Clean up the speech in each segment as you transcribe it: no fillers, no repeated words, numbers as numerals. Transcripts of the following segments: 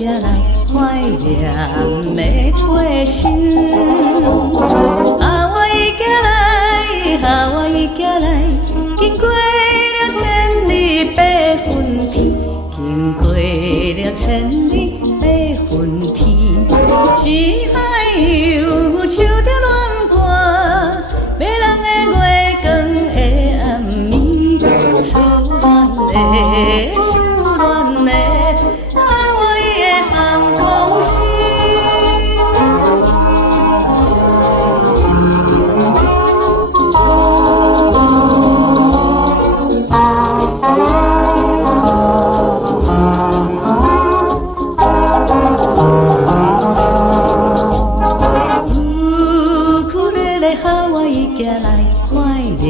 行来怀念的陪身。啊，我已行来，啊，我已行来，经过了千里八分天，经过了千里八分天，青海有树在乱伴，迷人的月光的暗暝，思恋的，思恋的，啊，我的航空心。哈，我已行来怀念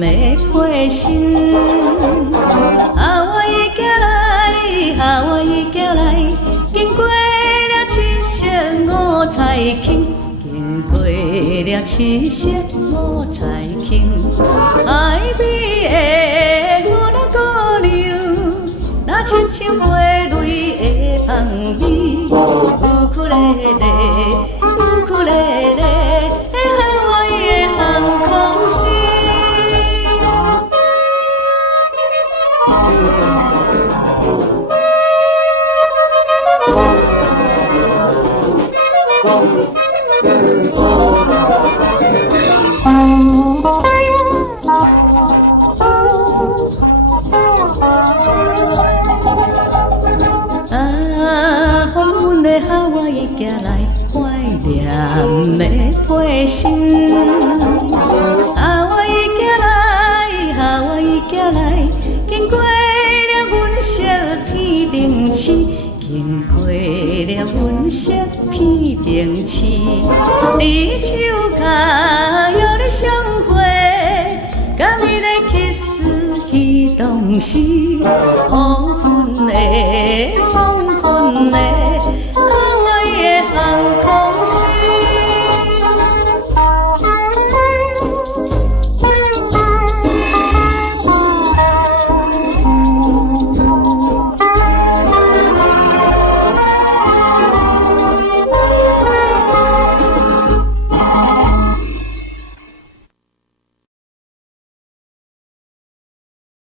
的陪身。啊，我已行来，啊，我已行来，经过了七色五彩轻，经过了七色五彩轻。海边的乌拉姑娘，那亲像花蕊的香味，乌克丽丽，乌克丽丽。航空心。啊，风云的夏，我已行来怀念的陪身。